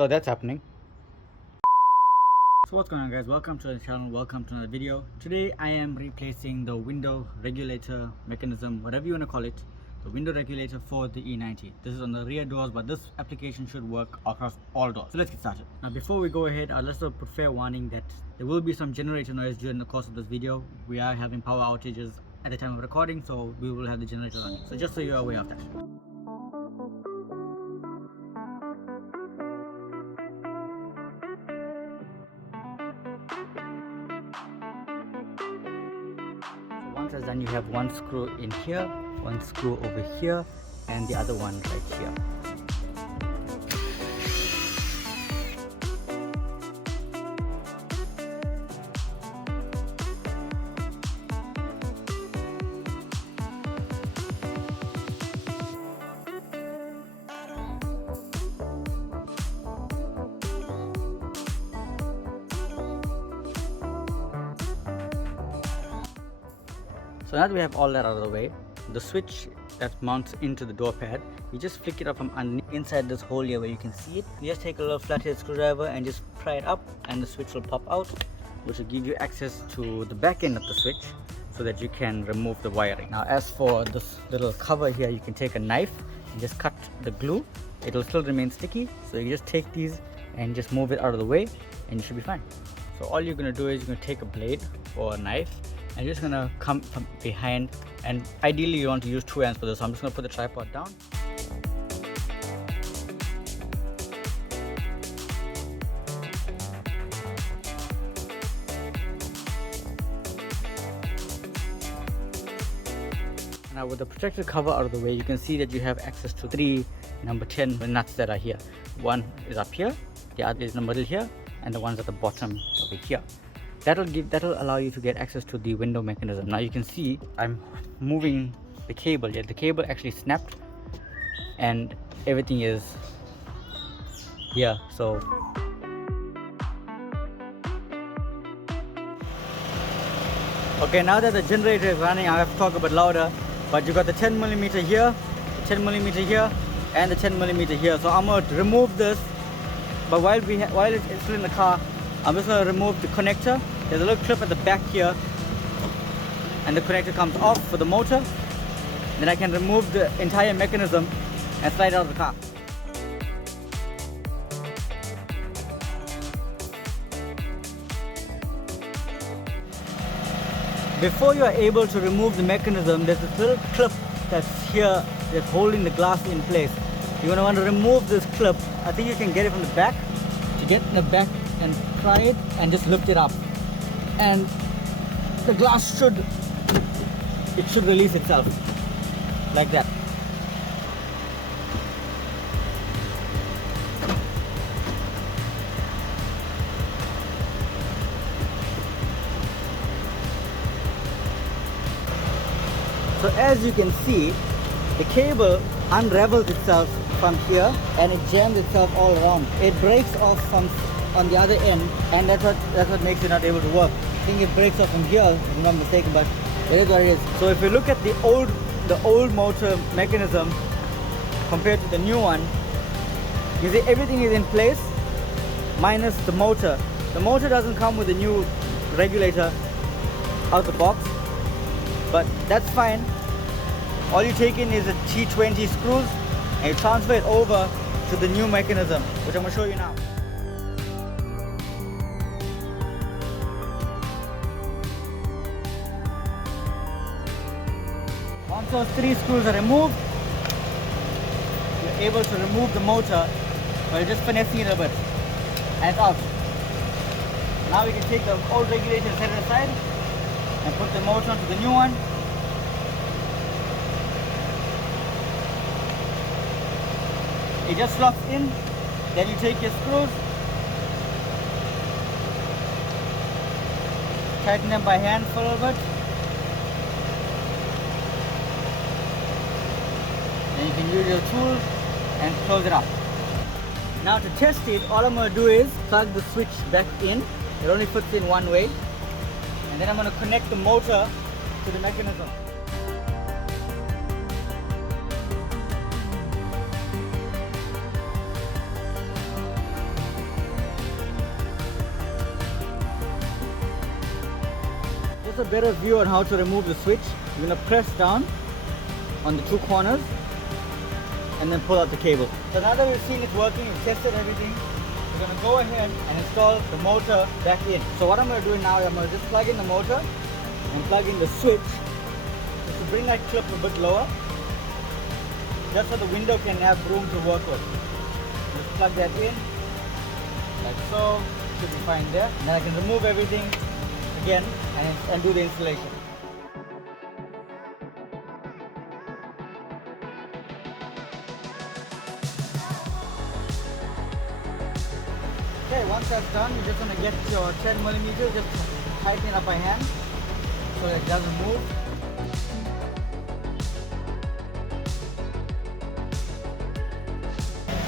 So that's happening. So what's going on, guys? Welcome to the channel, welcome to another video. Today I am replacing the window regulator mechanism, whatever you want to call it, the window regulator for the E90. This is on the rear doors, but this application should work across all doors. So let's get started. Now before we go ahead, I'll also put fair warning that there will be some generator noise during the course of this video. We are having power outages at the time of recording, so we will have the generator running. So just so you're aware of that. Once that's done, you have one screw in here, one screw over here, and the other one right here. So now that we have all that out of the way, the switch that mounts into the door pad, you just flick it up from underneath inside this hole here where you can see it. You just take a little flathead screwdriver and just pry it up, and the switch will pop out, which will give you access to the back end of the switch so that you can remove the wiring. Now as for this little cover here, you can take a knife and just cut the glue. It will still remain sticky, so you just take these and just move it out of the way and you should be fine. So all you're going to do is you're going to take a blade or a knife and you're just going to come from behind, and ideally you want to use two hands for this, so I'm just going to put the tripod down. Now with the protective cover out of the way, you can see that you have access to three number 10 nuts that are here. One is up here, the other is in the middle here, and the one's at the bottom over here. That'll allow you to get access to the window mechanism. Now you can see I'm moving the cable. Yeah, the cable actually snapped and everything is here. So okay, now that the generator is running, I have to talk a bit louder, but you got the 10mm here, the 10mm here, and the 10mm here. So I'm going to remove this, but while it's still in the car, I'm just going to remove the connector. There's a little clip at the back here, and the connector comes off for the motor. Then I can remove the entire mechanism and slide it out of the car. Before you are able to remove the mechanism, there's this little clip that's here that's holding the glass in place. You're going to want to remove this clip. I think you can get it from the back. To get in the back and pry it and just lift it up, and the glass should release itself like that. So as you can see, the cable unravels itself from here and it jams itself all around. It breaks off from on the other end, and that's what makes it not able to work. I think it breaks off from here, if I'm not mistaken, but it is what it is. So if you look at the old motor mechanism compared to the new one, you see everything is in place minus the motor. The motor doesn't come with a new regulator out the box, but that's fine. All you take in is the T20 screws and you transfer it over to the new mechanism, which I'm going to show you now. Once those three screws are removed, you're able to remove the motor by just finessing it a bit, and it's out. Now we can take the old regulator and set it aside and put the motor onto the new one. It just slots in, then you take your screws, tighten them by hand for a little bit, then you can use your tool and close it up. Now to test it, all I'm going to do is plug the switch back in. It only fits in one way, and then I'm going to connect the motor to the mechanism. a better view on how to remove the switch, you're going to press down on the two corners and then pull out the cable. So now that we've seen it working, we've tested everything, we're going to go ahead and install the motor back in. So what I'm going to do now is I'm going to just plug in the motor and plug in the switch just to bring that clip a bit lower, just so the window can have room to work with. Just plug that in, like so, should be fine there. And then I can remove everything again and do the installation. Okay, once that's done, you're just going to get your 10mm, just tighten it up by hand so it doesn't move.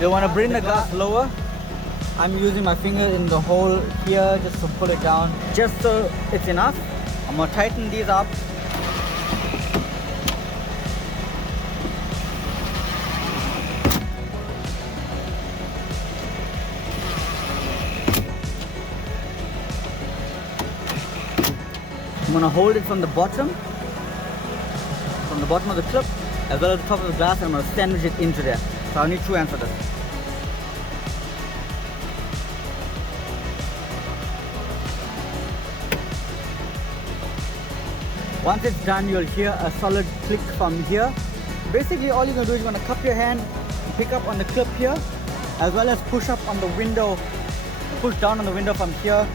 You want to bring the glass lower. I'm using my finger in the hole here just to pull it down, just so it's enough. I'm going to tighten these up. I'm going to hold it from the bottom of the clip as well as the top of the glass, and I'm going to sandwich it into there. So I'll need 2 hands for this. Once it's done, you'll hear a solid click from here. Basically, all you're going to do is you're going to cup your hand, pick up on the clip here, as well as push up on the window, push down on the window from here,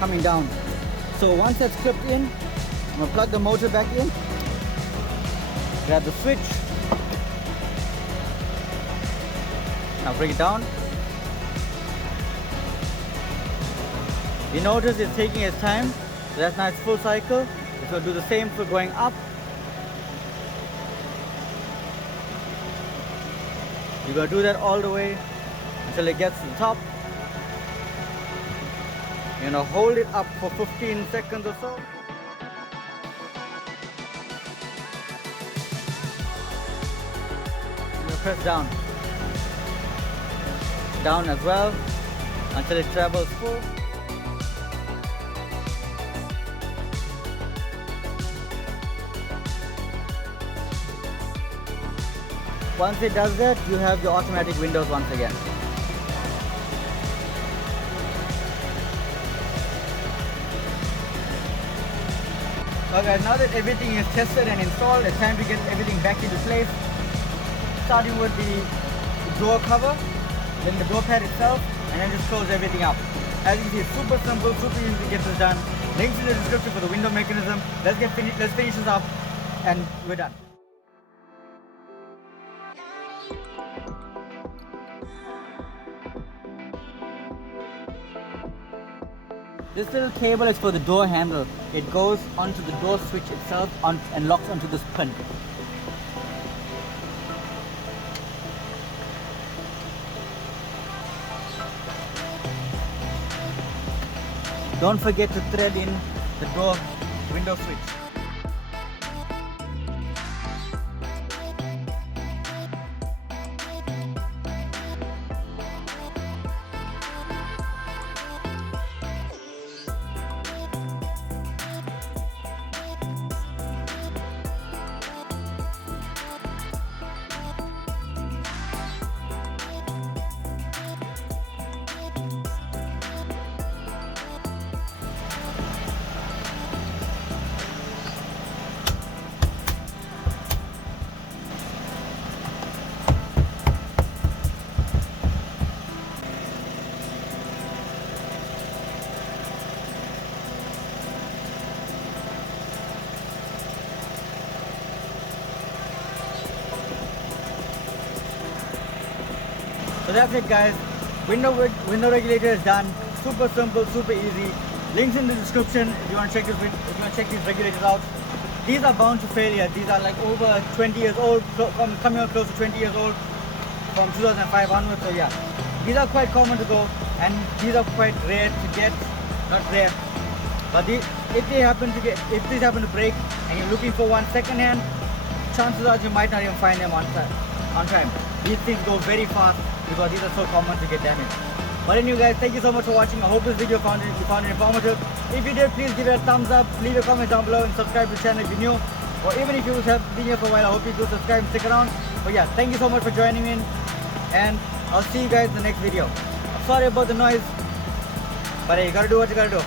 coming down. So once that's clipped in, I'm going to plug the motor back in, grab the switch, now bring it down. You notice it's taking its time, so that's now its full cycle. It's going to do the same for going up. You're going to do that all the way until it gets to the top. You're going to hold it up for 15 seconds or so. You're going to press down. Down as well until it travels full. Once it does that, you have your automatic windows once again. So guys, now that everything is tested and installed, it's time to get everything back into place. Starting with the door cover, then the door pad itself, and then just close everything up. As you can see, it's super simple, super easy to get this done. Links in the description for the window mechanism. Let's finish this up and we're done. This little cable is for the door handle. It goes onto the door switch itself and locks onto this pin. Don't forget to thread in the door window switch. So that's it guys, window regulator is done. Super simple, super easy. Links in the description if you want to check these regulators out. These are bound to failure. These are like over 20 years old, coming on close to 20 years old from 2005 onwards. So yeah, these are quite common to go, and these are quite rare to get. Not rare, but if these happen to break and you're looking for one second hand, chances are you might not even find them on time. These things go very fast because these are so common to get damaged. But anyway guys, thank you so much for watching. I hope this video you found it informative. If you did, please give it a thumbs up, leave a comment down below and subscribe to the channel if you're new. Or even if you have been here for a while, I hope you do subscribe and stick around. But yeah, thank you so much for joining in, and I'll see you guys in the next video. I'm sorry about the noise, but hey, you gotta do what you gotta do.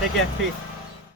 Take care, peace.